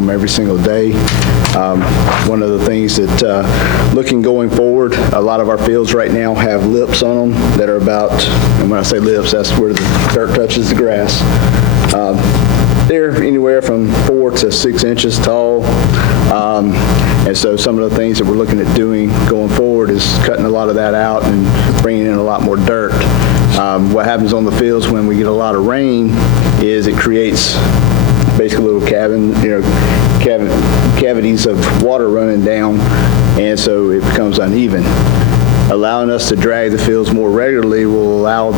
them every single day. One of the things that, looking going forward, a lot of our fields right now have lips on them that are about, and when I say lips, that's where the dirt touches the grass. They're anywhere from 4 to 6 inches tall. And so some of the things that we're looking at doing going forward is cutting a lot of that out and bringing in a lot more dirt. What happens on the fields when we get a lot of rain is it creates basically little cavities of water running down, and so it becomes uneven. Allowing us to drag the fields more regularly will allow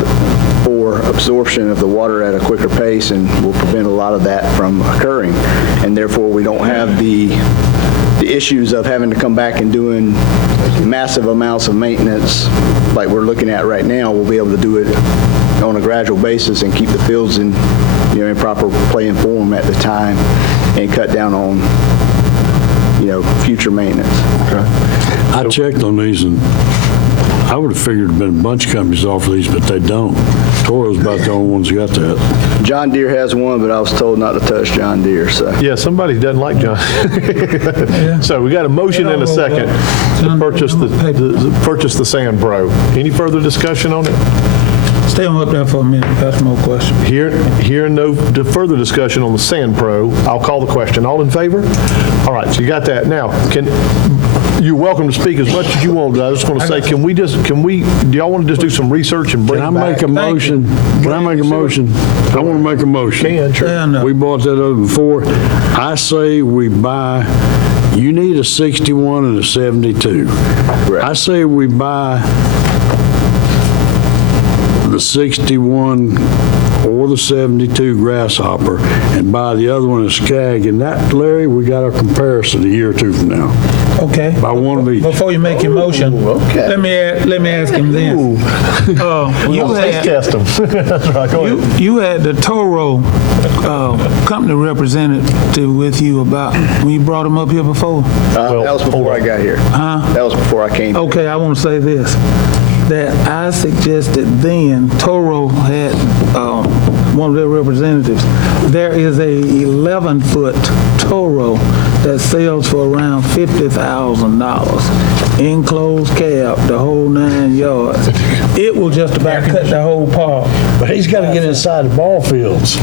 for absorption of the water at a quicker pace and will prevent a lot of that from occurring. And therefore, we don't have the issues of having to come back and doing massive amounts of maintenance like we're looking at right now. We'll be able to do it on a gradual basis and keep the fields in proper playing form at the time and cut down on future maintenance. Okay. I checked on these, and I would have figured there'd been a bunch of companies offer these, but they don't. Toro's about the only ones who got that. John Deere has one, but I was told not to touch John Deere. So yeah, somebody doesn't like John. So we got a motion and a second to purchase the Sand Pro. Any further discussion on it? Stay on up there for a minute. That's more question. Here, no further discussion on the Sand Pro. I'll call the question. All in favor? All right, so you got that. Now, you're welcome to speak as much as you want. I just want to say, do y'all want to just do some research and bring Can it I back? make a motion? Can I make a motion? I want to make a motion. Can, sure. Yeah, I know. We brought that up before. I say we buy, you need a 61 and a 72. Correct. I say we buy the 61 or the 72 Grasshopper and buy the other one a Skag. And that, Larry, we got a comparison a year or two from now. Okay. By one of each. Before you make your motion, okay. let me ask him this. Test them. That's right. Go ahead. You had the Toro company representative with you about when you brought him up here before. that was before I got here. That was before I came. Okay, I want to say this, that I suggested then, Toro had one of their representatives. There is a 11-foot Toro that sells for around $50,000. Enclosed cab, the whole 9 yards. It will just about cut the whole park. But he's got to get inside the ball fields.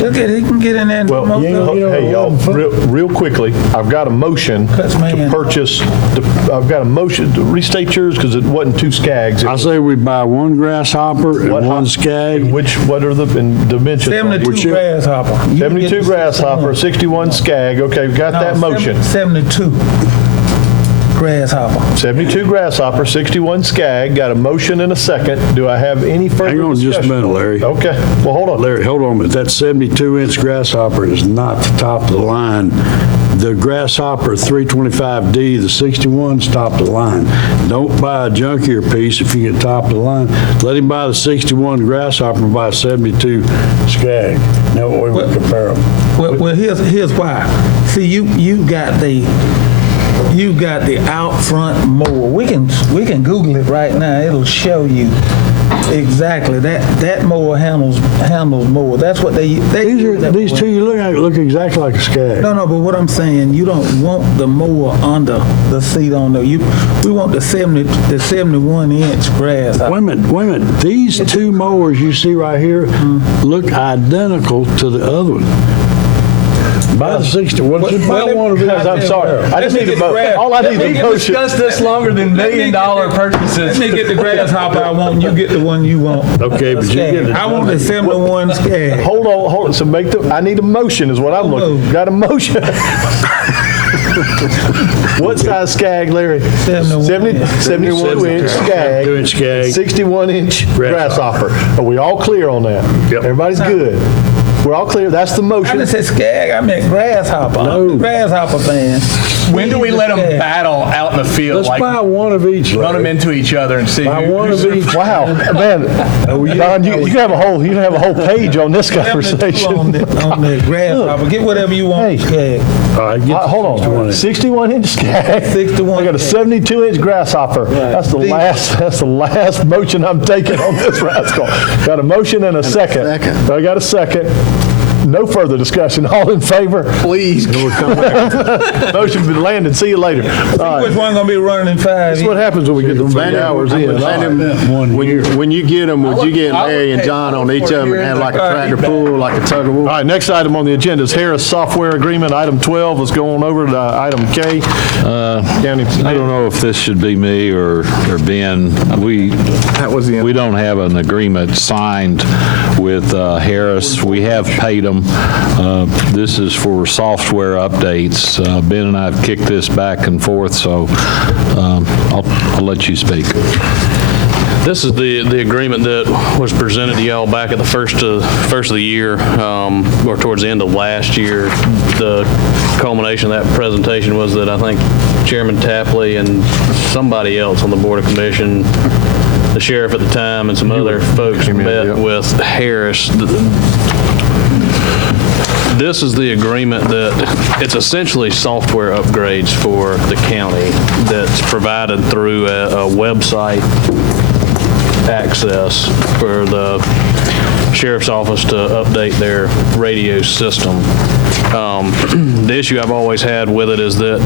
Look at, he can get in there and Well, promote hey, y'all, real quickly, I've got a motion to purchase, I've got a motion to restate yours because it wasn't two Skags. I say we buy one Grasshopper and one Skag. What are the dimensions? 72 Grasshopper. 72 Grasshopper, 61 Skag. Okay, we've got that motion. 72 Grasshopper. 72 Grasshopper, 61 Skag. Got a motion and a second. Do I have any further Hang on discussion? just a minute, Larry. Okay, well, hold on. Larry, hold on a minute. That 72-inch Grasshopper is not the top of the line. The Grasshopper 325D, the 61's top of the line. Don't buy a junkier piece if you get top of the line. Let him buy the 61 Grasshopper and buy a 72 Skag. Now we would compare them. Well, here's why. See, you got the out front mower. We can Google it right now. It'll show you exactly that mower handles more. That's what they These two you look at look exactly like a Skag. No, but what I'm saying, you don't want the mower under the seat on there. We want the 71-inch grass. Wait a minute. These two mowers you see right here look identical to the other one. Buy the 60. Buy one of these. I'm sorry. I just need a motion. All I need is a motion. Discuss this longer than $1 million purchases. Let me get the Grasshopper I want, you get the one you want. Okay, but you get it. I want the 71 Skag. Hold on. So I need a motion is what I'm looking for. Got a motion. What size Skag, Larry? 72-inch Skag. 72-inch Skag. 61-inch Grasshopper. Are we all clear on that? Yep. Everybody's good. We're all clear. That's the I motion. didn't say Skag, I meant Grasshopper. I'm the Grasshopper fan. When do we let them battle out in the field? Let's buy one of each. Run them into each other and see Buy one of each. Wow, man, Don, you can have a whole page on this 72 conversation. on the Grasshopper. Get whatever you want, Skag. All right, get Hold on, 61-inch Skag. 61. I got a 72-inch Grasshopper. That's the last motion I'm taking on this rascal. Got a motion and a second. I got a second. No further discussion. All in favor? Please. Motion's been landed. See you later. All right. Which one gonna be running in 5 That's what years? happens when we get the 3 hours in. When you get them, would you get Larry and John on each of them and have like a tractor pull, like a tug of All war? right, next item on the agenda is Harris Software Agreement, item 12. Let's go on over to item K. County. I don't know if this should be me or Ben. We don't have an agreement signed with Harris. We have paid them. This is for software updates. Ben and I have kicked this back and forth, so I'll let you speak. This is the agreement that was presented to y'all back at the first of the year, or towards the end of last year. The culmination of that presentation was that I think Chairman Tapley and somebody else on the Board of Commission, the sheriff at the time, and some other folks met with Harris. This is the agreement that, it's essentially software upgrades for the county that's provided through a website access for the sheriff's office to update their radio system. The issue I've always had with it is that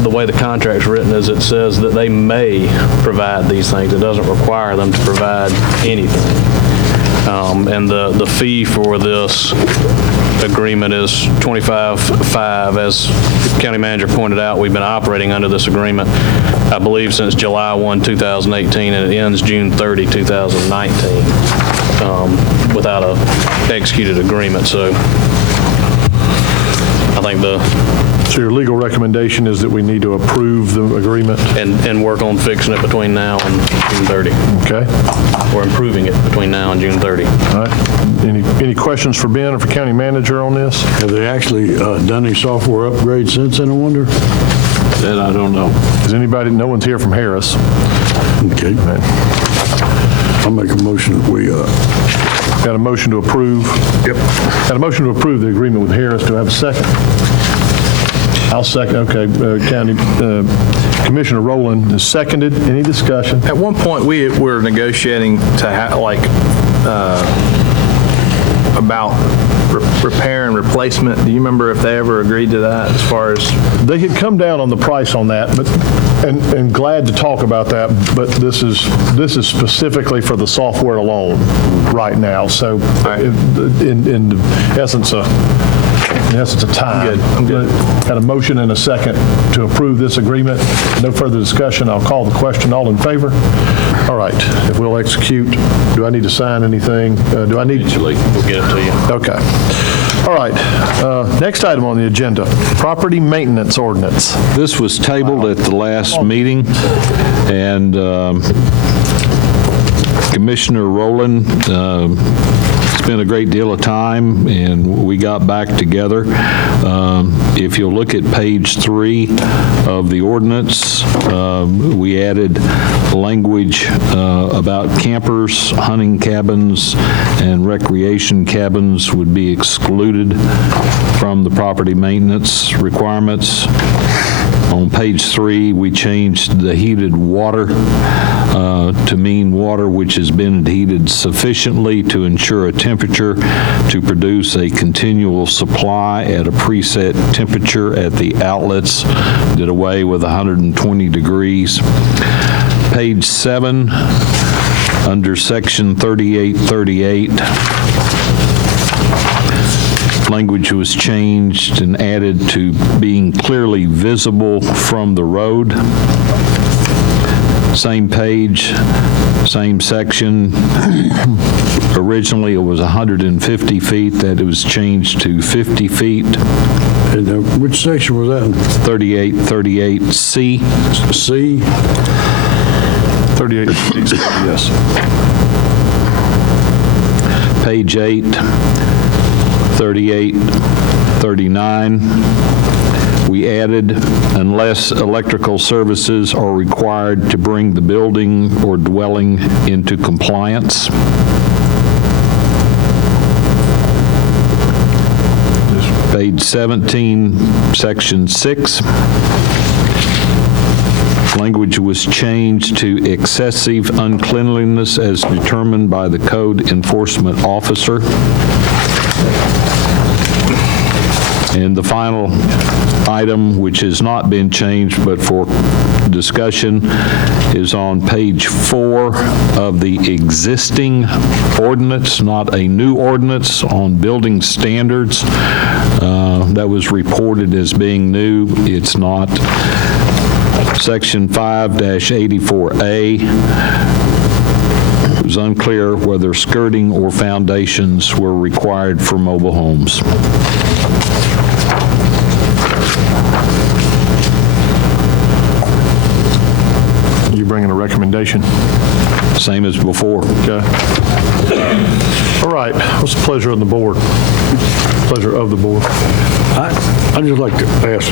the way the contract's written is it says that they may provide these things. It doesn't require them to provide anything. And the fee for this agreement is $25,500. As the county manager pointed out, we've been operating under this agreement, I believe, since July 1, 2018, and it ends June 30, 2019, without a executed agreement. So I think So your legal recommendation is that we need to approve the agreement? and work on fixing it between now and June 30, Okay. or improving it between now and June 30. All right. Any questions for Ben or for county manager on this? Have they actually done any software upgrades since then, I wonder? That I don't know. Is anybody, no one's here from Harris. Okay. I'll make a motion that we, Got a motion to approve? Yep. Got a motion to approve the agreement with Harris. Do I have a second? I'll second. Okay. County Commissioner Rowland is seconded. Any discussion? At one point, we were negotiating to about repair and replacement. Do you remember if they ever agreed to that as far as? They had come down on the price on that, but, and glad to talk about that, but this is specifically for the software alone right now. So in essence, a time. I'm good. Got a motion and a second to approve this agreement. No further discussion. I'll call the question. All in favor? All right. If we'll execute, do I need to sign anything? Do I need? We'll get it to you. Okay. All right. Next item on the agenda, property maintenance ordinance. This was tabled at the last meeting, and Commissioner Rowland spent a great deal of time, and we got back together. If you'll look at page 3 of the ordinance, we added language about campers, hunting cabins, and recreation cabins would be excluded from the property maintenance requirements. On page 3, we changed the heated water to mean water which has been heated sufficiently to ensure a temperature to produce a continual supply at a preset temperature at the outlets. Did away with 120 degrees. Page 7, under section 3838, language was changed and added to being clearly visible from the road. Same page, same section. Originally, it was 150 feet, that it was changed to 50 feet. and, which section was that in? 3838C. C? 38, yes. Page 8, 3839. We added, unless electrical services are required to bring the building or dwelling into compliance. Page 17, section 6. Language was changed to excessive uncleanliness as determined by the code enforcement officer. And the final item, which has not been changed but for discussion, is on page 4 of the existing ordinance, not a new ordinance, on building standards. That was reported as being new. It's not. Section 5-84A. It was unclear whether skirting or foundations were required for mobile homes. You bringing a recommendation? Same as before. Okay. All right, what's the pleasure of the board? Pleasure of the board. I'd just like to ask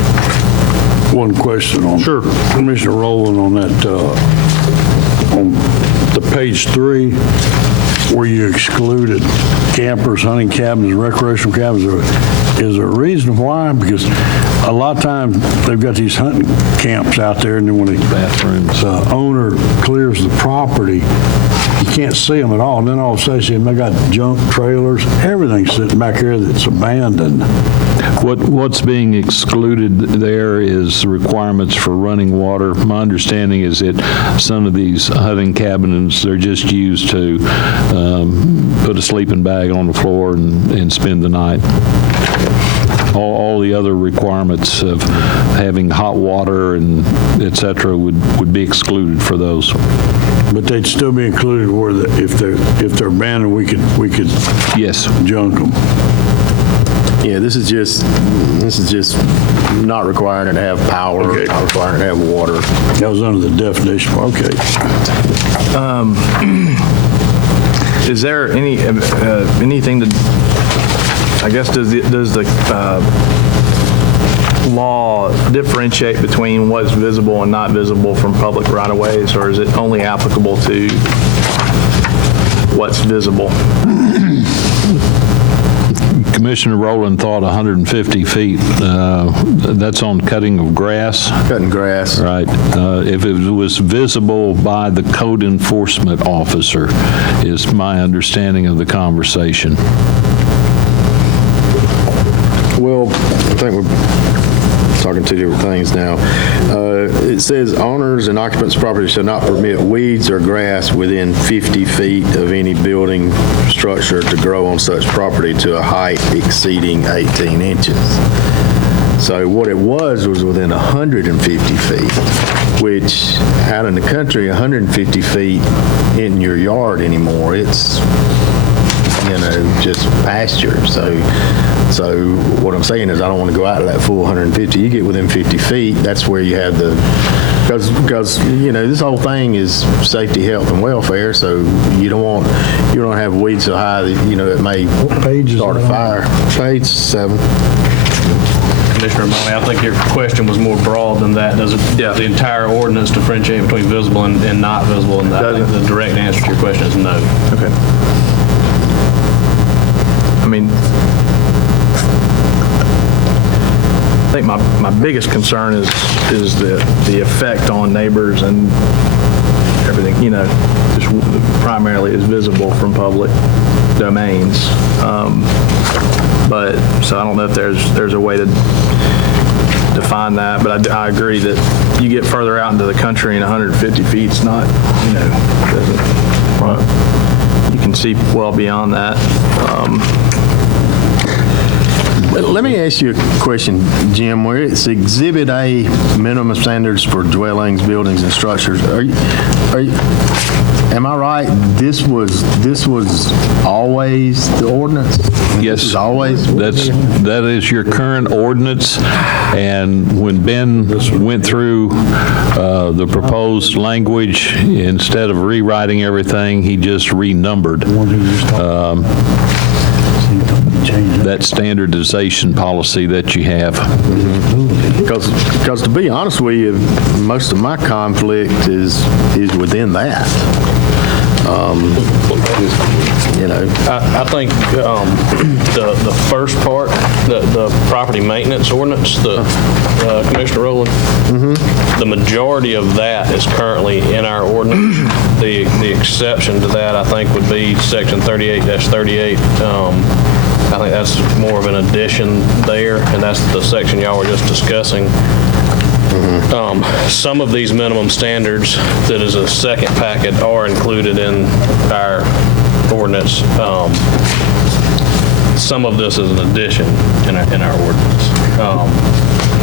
one question on Sure. Commissioner Rowland on that, on the page 3, where you excluded campers, hunting cabins, recreational cabins. Is there a reason why? Because a lot of times they've got these hunting camps out there, and then when the owner clears the property, you can't see them at all. And then all of a sudden, they got junk trailers, everything sitting back here that's abandoned. What's being excluded there is the requirements for running water. My understanding is that some of these hunting cabins, they're just used to put a sleeping bag on the floor and spend the night. All the other requirements of having hot water and et cetera would be excluded for those. But they'd still be included where if they're abandoned, we could Yes. junk them. Yeah, this is just not requiring it to have power, Okay. not requiring it to have water. That was under the definition. Okay. Is there anything that, I guess, does the law differentiate between what's visible and not visible from public right-of-ways, or is it only applicable to what's visible? Commissioner Rowland thought 150 feet. That's on cutting of grass. Cutting grass. Right. If it was visible by the code enforcement officer, is my understanding of the conversation. Well, I think we're talking two different things now. It says owners and occupants of property shall not permit weeds or grass within 50 feet of any building structure to grow on such property to a height exceeding 18 inches. So what it was within 150 feet, which out in the country, 150 feet isn't your yard anymore. It's, just pasture. So what I'm saying is I don't want to go out to that full 150. You get within 50 feet, that's where you have because this whole thing is safety, health, and welfare, so you don't have weeds so high that, it may start a fire. Page 7. Commissioner Money, I think your question was more broad than that. Does the entire ordinance differentiate between visible and not visible? And I think the direct answer to your question is no. Okay. I mean, I think my biggest concern is the effect on neighbors and everything, just primarily is visible from public domains. But, so I don't know if there's a way to define that, but I agree that you get further out into the country and 150 feet's not, you can see well beyond that. Let me ask you a question, Jim, where it's Exhibit A, minimum standards for dwellings, buildings, and structures. Am I right? This was always the ordinance? Yes. This is always? That is your current ordinance, and when Ben went through the proposed language, instead of rewriting everything, he just renumbered that standardization policy that you have. Because to be honest with you, most of my conflict is within that. I think the first part, the property maintenance ordinance, Commissioner Rowland, the majority of that is currently in our ordinance. The exception to that, I think, would be Section 38-38, I think that's more of an addition there, and that's the section y'all were just discussing. Some of these minimum standards that is a second packet are included in our ordinance. Some of this is an addition in our ordinance.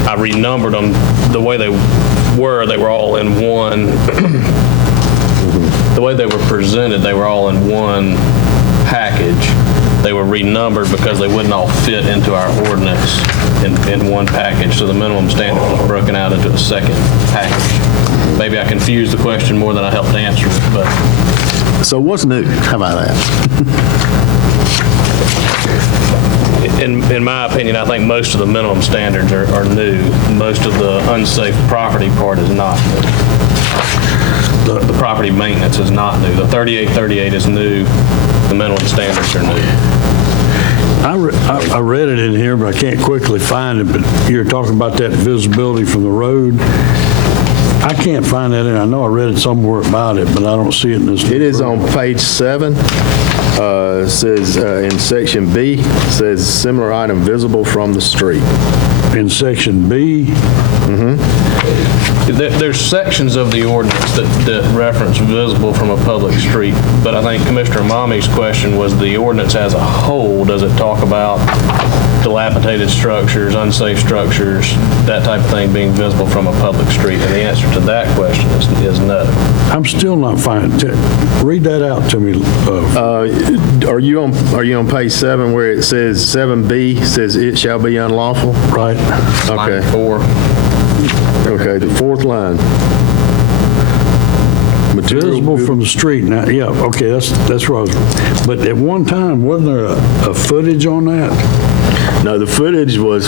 I renumbered them the way they were all in one. The way they were presented, they were all in one package. They were renumbered because they wouldn't all fit into our ordinance in one package. So the minimum standard was broken out into a second package. Maybe I confused the question more than I helped answer it, but. So what's new? How about that? In my opinion, I think most of the minimum standards are new. Most of the unsafe property part is not new. The property maintenance is not new. The 3838 is new. The minimum standards are new. I read it in here, but I can't quickly find it, but you're talking about that visibility from the road. I can't find that in. I know I read it somewhere about it, but I don't see it in this. It is on page 7. It says in section B, it says similar item visible from the street. In section B? There's sections of the ordinance that reference visible from a public street, but I think Commissioner Mommy's question was the ordinance as a whole, does it talk about dilapidated structures, unsafe structures, that type of thing being visible from a public street? And the answer to that question is no. I'm still not finding it. Read that out to me. Are you on page 7 where it says 7B says it shall be unlawful? Right. Okay. Line 4. Okay, the 4th line. Visible from the street. Now, yeah, okay, that's where I was. But at one time, wasn't there a footage on that? No, the footage was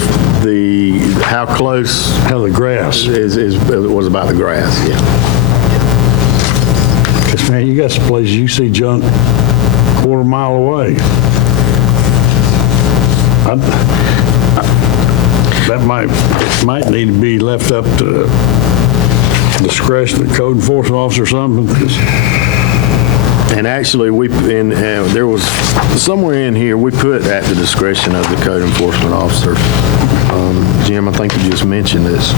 how close How the grass. was about the grass, yeah. Because, man, you got some places you see junk quarter mile away. That might need to be left up to discretion of the code enforcement officer or something. And actually, there was somewhere in here, we put at the discretion of the code enforcement officer. Jim, I think you just mentioned this.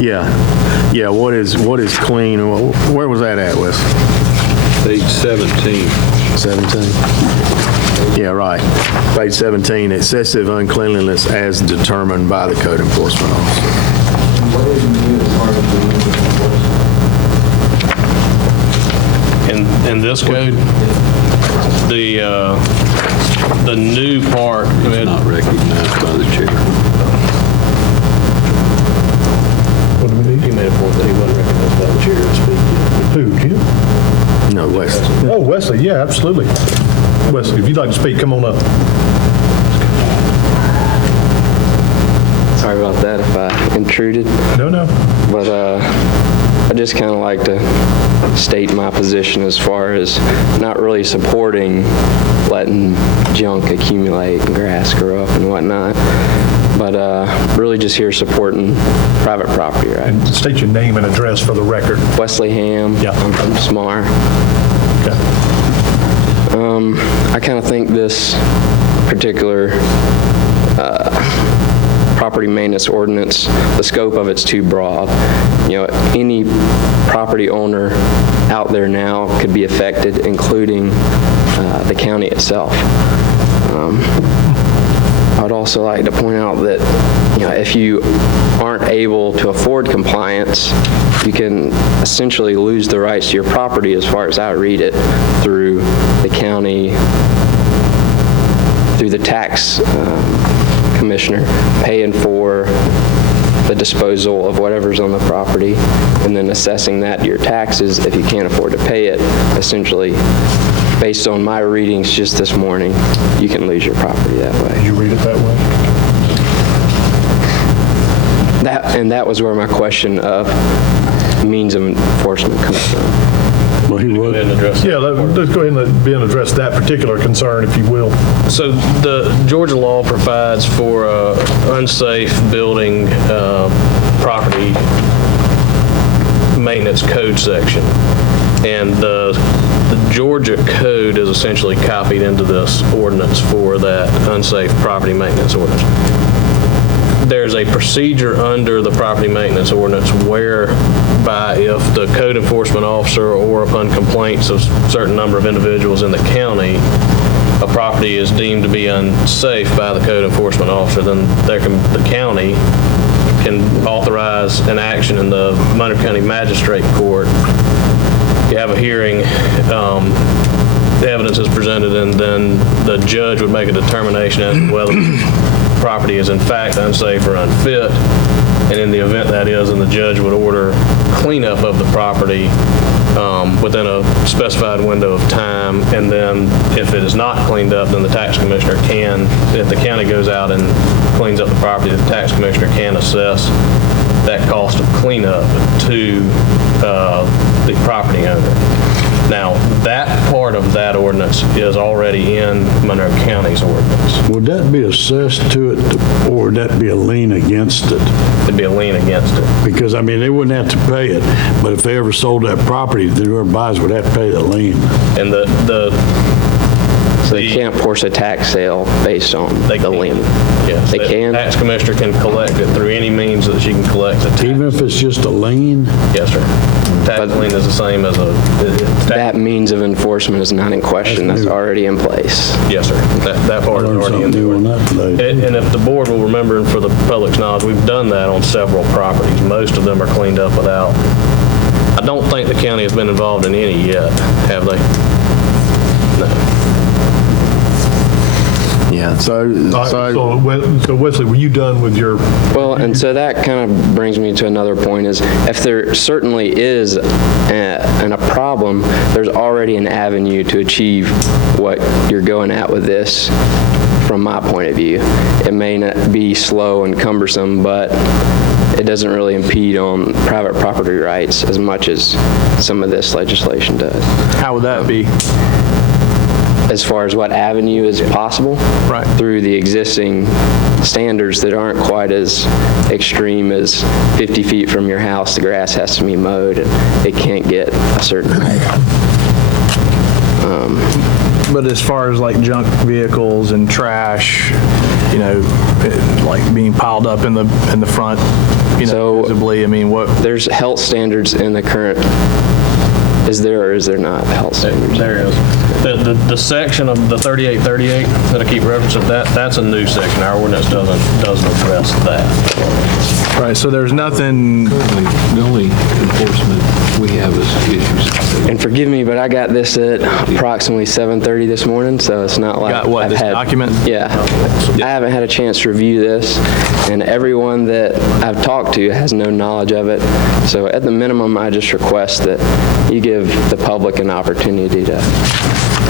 Yeah, what is clean? Where was that at, Wes? Page 17. 17? Yeah, right. Page 17, excessive uncleanliness as determined by the code enforcement officer. In this code, the new part. Not recognized by the chair. What do we need? You made a point that he wasn't recognized by the chair to speak. Who, Jim? No, Wes. Oh, Wesley, yeah, absolutely. Wesley, if you'd like to speak, come on up. Sorry about that if I intruded, No. but I just kind of like to state my position as far as not really supporting letting junk accumulate and grass grow up and whatnot, but really just here supporting private property, right? State your name and address for the record. Wesley Ham, Yeah. I'm from Smar. Okay. I kind of think this particular property maintenance ordinance, the scope of it's too broad. You know, any property owner out there now could be affected, including the county itself. I would also like to point out that, you know, if you aren't able to afford compliance, you can essentially lose the rights to your property, as far as I read it, through the county, through the tax commissioner, paying for the disposal of whatever's on the property, and then assessing that to your taxes if you can't afford to pay it. Essentially, based on my readings just this morning, you can lose your property that way. Did you read it that way? That was where my question of means of enforcement comes from. Well, he Go was. ahead and address Yeah, let's go ahead and let Ben address that particular concern, if you will. So the Georgia law provides for unsafe building property maintenance code section. And the the Georgia code is essentially copied into this ordinance for that unsafe property maintenance ordinance. There's a procedure under the property maintenance ordinance whereby if the code enforcement officer or upon complaints of a certain number of individuals in the county, a property is deemed to be unsafe by the code enforcement officer, then the county can authorize an action in the Monroe County Magistrate Court. You have a hearing, the evidence is presented, and then the judge would make a determination as to whether the property is in fact unsafe or unfit. And in the event that is, then the judge would order cleanup of the property within a specified window of time. And then if it is not cleaned up, then the tax commissioner can, if the county goes out and cleans up the property, the tax commissioner can assess that cost of cleanup to the property owner. Now, that part of that ordinance is already in Monroe County's ordinance. Would that be assessed to it, or would that be a lien against it? It'd be a lien against it. Because, I mean, they wouldn't have to pay it, but if they ever sold that property, whoever buys would have to pay the lien. And So they can't force a tax sale based on the lien? Yes. They can? The tax commissioner can collect it through any means that she can collect the tax. Even if it's just a lien? Yes, sir. Tax lien is the same as That means of enforcement is not in question. That's already in place. Yes, sir. That part is Learned already in something new on there. that today. And if the board will remember, and for the public's knowledge, we've done that on several properties. Most of them are cleaned up without. I don't think the county has been involved in any yet, have they? No. Yeah, so So Wesley, were you done with your? Well, and so that kind of brings me to another point is if there certainly is a problem, there's already an avenue to achieve what you're going at with this from my point of view. It may not be slow and cumbersome, but it doesn't really impede on private property rights as much as some of this legislation does. How would that be? As far as what avenue is possible? Right. Through the existing standards that aren't quite as extreme as 50 feet from your house, the grass has to be mowed, and it can't get a certain height. But as far as like junk vehicles and trash, you know, like being piled up in the front, you know, So- visibly, I mean, what? There's health standards in the current, is there or is there not health standards? There is. The section of the 3838 that I keep referencing, that's a new section. Our ordinance doesn't address that. Right, so there's nothing, The only enforcement we have is issues. And forgive me, but I got this at approximately 7:30 this morning, so it's not like got what, I've this had... document? Yeah. I haven't had a chance to review this, and everyone that I've talked to has no knowledge of it. So at the minimum, I just request that you give the public an opportunity to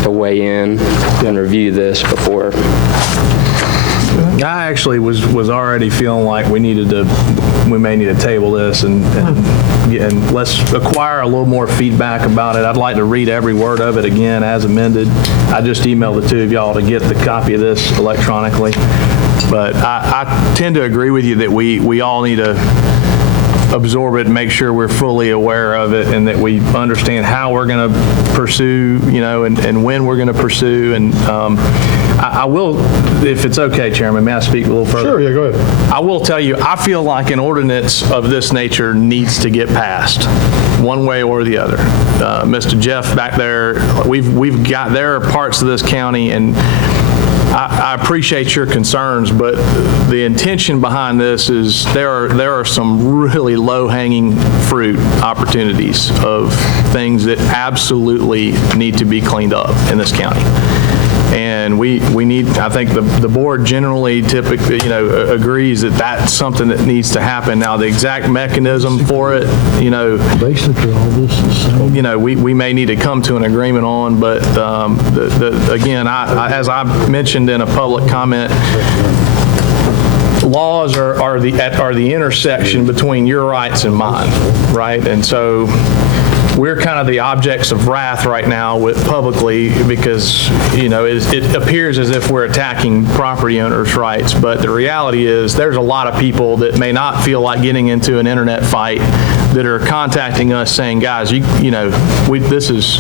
weigh in and review this before. I actually was already feeling like we may need to table this and let's acquire a little more feedback about it. I'd like to read every word of it again as amended. I just emailed the two of y'all to get the copy of this electronically. But I tend to agree with you that we all need to absorb it and make sure we're fully aware of it and that we understand how we're going to pursue, you know, and when we're going to pursue. And I will, if it's okay, Chairman, may I speak a little further? Sure, yeah, go ahead. I will tell you, I feel like an ordinance of this nature needs to get passed, one way or the other. Mr. Jeff back there, there are parts of this county, and I appreciate your concerns, but the intention behind this is there are some really low-hanging fruit opportunities of things that absolutely need to be cleaned up in this county. And we need, I think the board generally typically, you know, agrees that that's something that needs to happen. Now, the exact mechanism for it, you know, Basically, all this is the same. you know, we may need to come to an agreement on, but again, as I mentioned in a public comment, laws are the intersection between your rights and mine, right? And so we're kind of the objects of wrath right now publicly because, you know, it appears as if we're attacking property owners' rights, but the reality is there's a lot of people that may not feel like getting into an internet fight that are contacting us saying, guys, you know, this is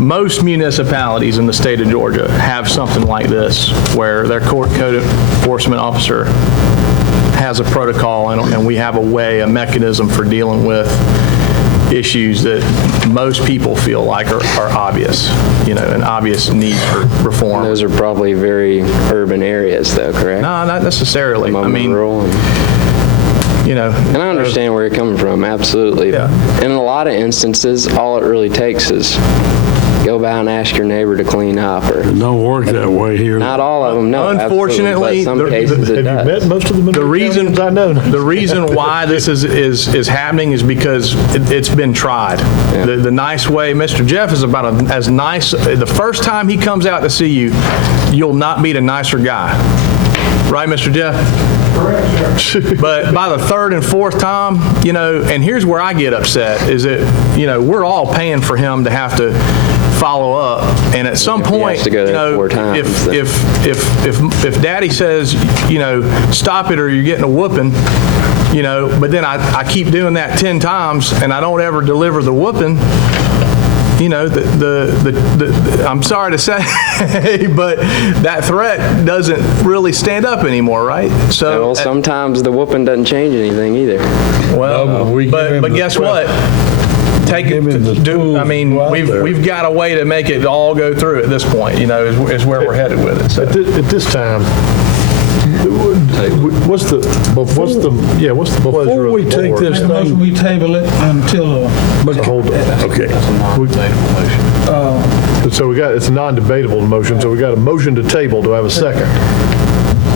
most municipalities in the state of Georgia have something like this, where their code enforcement officer has a protocol, and we have a mechanism for dealing with issues that most people feel like are obvious, an obvious need for reform. Those are probably very urban areas, though, correct? No, not necessarily. Monroe and I understand where you're coming from, absolutely. Yeah. In a lot of instances, all it really takes is go by and ask your neighbor to clean up, or It don't work that way here. not all of them, no. Unfortunately, absolutely, but some cases it Have you does. met most of the Monroe Countyans I know? The reason why this is happening is because it's been tried. The nice way, Mr. Jeff is about as nice, the first time he comes out to see you, you'll not meet a nicer guy. Right, Mr. Jeff? Correct, sir. But by the third and fourth time, and here's where I get upset, is that, we're all paying for him to have to follow up, and at some point, to go there 4 times, if Daddy says, stop it or you're getting a whooping, but then I keep doing that 10 times and I don't ever deliver the whooping, I'm sorry to say, but that threat doesn't really stand up anymore, right? So, Well, sometimes the whooping doesn't change anything either. but guess what? Take it. We've got a way to make it all go through at this point. Is where we're headed with it. So. At this time, what's the pleasure Before of we the take board? this Motion, thing, we table it until, Hold on. okay. So it's a non-debatable motion, so we got a motion to table. Do I have a second?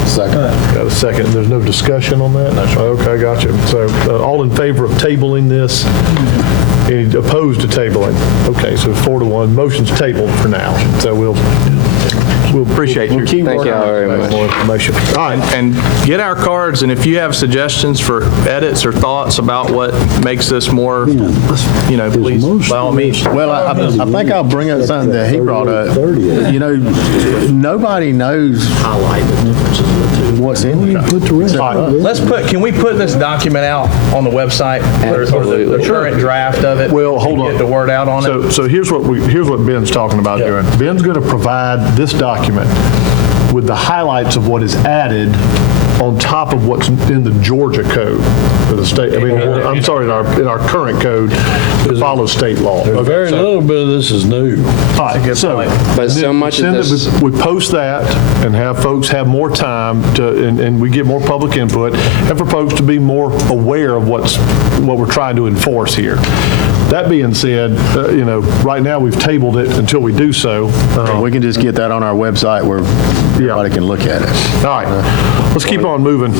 Second. Got a second. There's no discussion on that? Okay, gotcha. So all in favor of tabling this? Any opposed to tabling? Okay, so 4-1. Motion's tabled for now. So we'll Appreciate you. keep Thank working you all on very it. much. More information. All right. And get our cards, and if you have suggestions for edits or thoughts about what makes this more, please, by all means. Well, I think I'll bring up something that he brought up. Nobody knows what's in the code. Can we put this document out on the website? Or Absolutely. the current draft of it? Well, hold on. Get the word out on it? So here's what Ben's talking about doing. Ben's going to provide this document with the highlights of what is added on top of what's in the Georgia code for the state. I'm sorry, in our current code that follows state law. Very little bit of this is new. All right, so But so much of this, we post that and have folks have more time and we get more public input, and for folks to be more aware of what we're trying to enforce here. That being said, right now we've tabled it until we do so. We can just get that on our website where everybody can look at it. All right, let's keep on moving.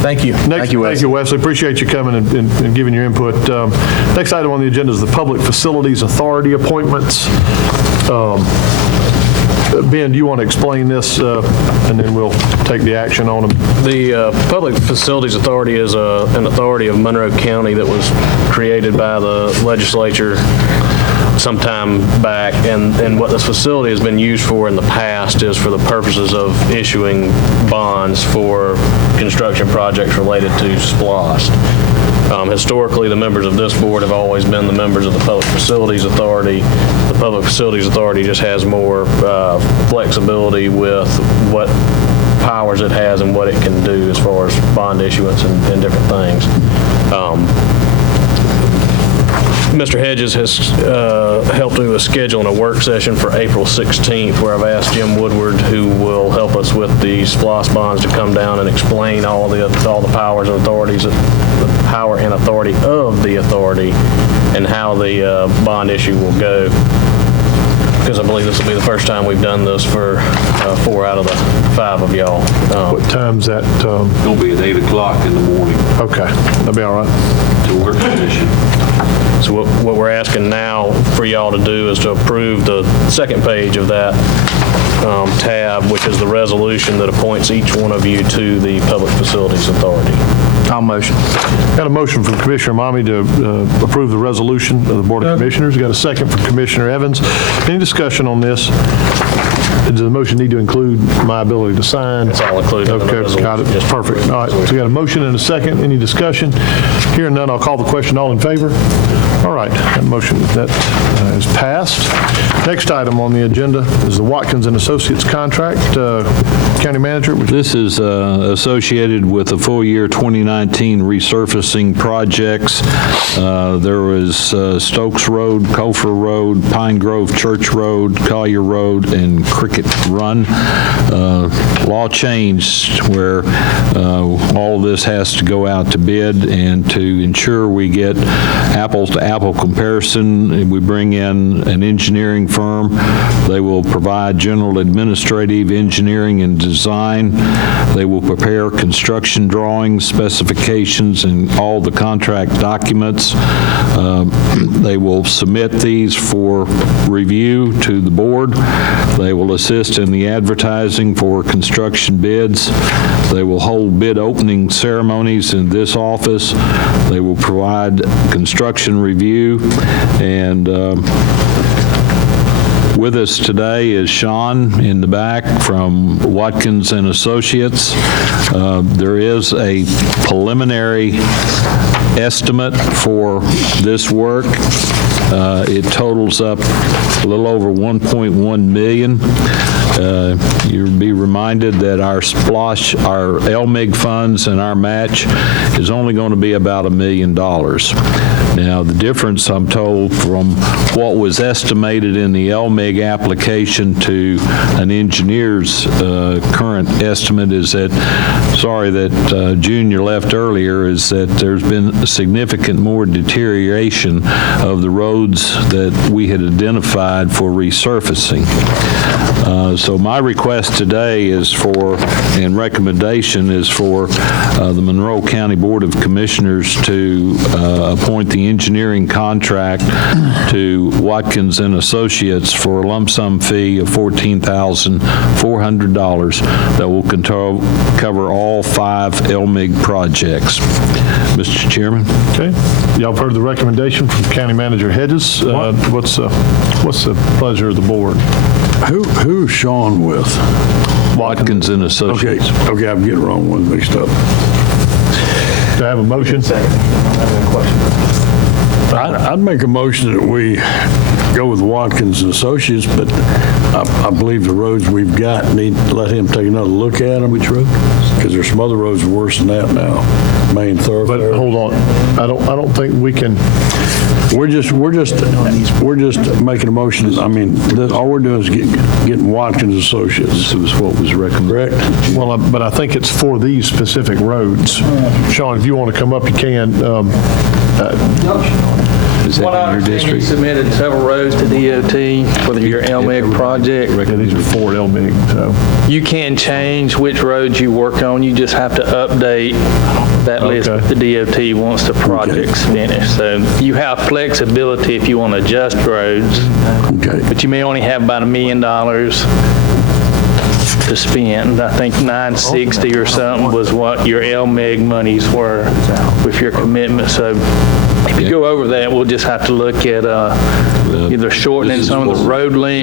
Thank you. Thank you, Wesley. Appreciate you coming and giving your input. Next item on the agenda is the Public Facilities Authority appointments. Ben, do you want to explain this, and then we'll take the action on them? The Public Facilities Authority is an authority of Monroe County that was created by the legislature sometime back, and what this facility has been used for in the past is for the purposes of issuing bonds for construction projects related to SPLOST. Historically, the members of this board have always been the members of the Public Facilities Authority. The Public Facilities Authority just has more flexibility with what powers it has and what it can do as far as bond issuance and different things. Mr. Hedges has helped me with scheduling a work session for April 16th, where I've asked Jim Woodward, who will help us with the SPLOST bonds, to come down and explain all the powers and authorities, the power and authority of the authority, and how the bond issue will go. Because I believe this will be the first time we've done this for 4 out of the 5 of y'all. What time's that? Going to be at 8 o'clock in the morning Okay, that'll be all right. to work session. So what we're asking now for y'all to do is to approve the second page of that tab, which is the resolution that appoints each one of you to the Public Facilities Authority. I'll motion. Got a motion from Commissioner Mommy to approve the resolution of the Board of Commissioners. Got a second from Commissioner Evans. Any discussion on this? Does the motion need to include my ability to sign? It's all included in the Okay, got it. resolution. Perfect. All right, so we got a motion and a second. Any discussion? Hearing none, I'll call the question. All in favor? All right, that motion, that is passed. Next item on the agenda is the Watkins and Associates contract. County Manager, would you? This is associated with the full year 2019 resurfacing projects. There was Stokes Road, Cofer Road, Pine Grove Church Road, Collier Road, and Cricket Run. Law changed where all of this has to go out to bid, and to ensure we get apples-to-apple comparison, we bring in an engineering firm. They will provide general administrative engineering and design. They will prepare construction drawings, specifications, and all the contract documents. They will submit these for review to the board. They will assist in the advertising for construction bids. They will hold bid opening ceremonies in this office. They will provide construction review, and with us today is Sean in the back from Watkins and Associates. There is a preliminary estimate for this work. It totals up a little over $1.1 million. You'll be reminded that our splosh, our LMIG funds and our match is only going to be about $1 million. Now, the difference, I'm told, from what was estimated in the LMIG application to an engineer's current estimate is that, sorry that Junior left earlier, is that there's been significant more deterioration of the roads that we had identified for resurfacing. So my request today is for, and recommendation is for the Monroe County Board of Commissioners to appoint the engineering contract to Watkins and Associates for a lump sum fee of $14,400 that will cover all 5 LMIG projects. Mr. Chairman? Okay. Y'all have heard the recommendation from County Manager Hedges. What's the pleasure of the board? Who's Sean with? Watkins and Okay, Associates. okay, I'm getting the wrong one mixed up. Do I have a motion? I'd make a motion that we go with Watkins and Associates, but I believe the roads we've got need to let him take another look at them. Which road? Because there's some other roads worse than that now. Main thoroughfare. But hold on. I don't think we can. We're just making a motion. I mean, all we're doing is getting Watkins Associates. This was what was recommended. Correct? Well, but I think it's for these specific roads. Sean, if you want to come up, you can. Is What that I in your understand, you district? submitted several roads to DOT for your LMIG project. Yeah, these are for LMIG, so. You can change which roads you work on, you just have to update that list Okay. with the DOT once the project's finished. So you have flexibility if you want to adjust roads, Okay. but you may only have about $1 million to spend. I think 960 or something was what your LMIG monies were with your commitment. So if you go over that, we'll just have to look at either shortening some of the road length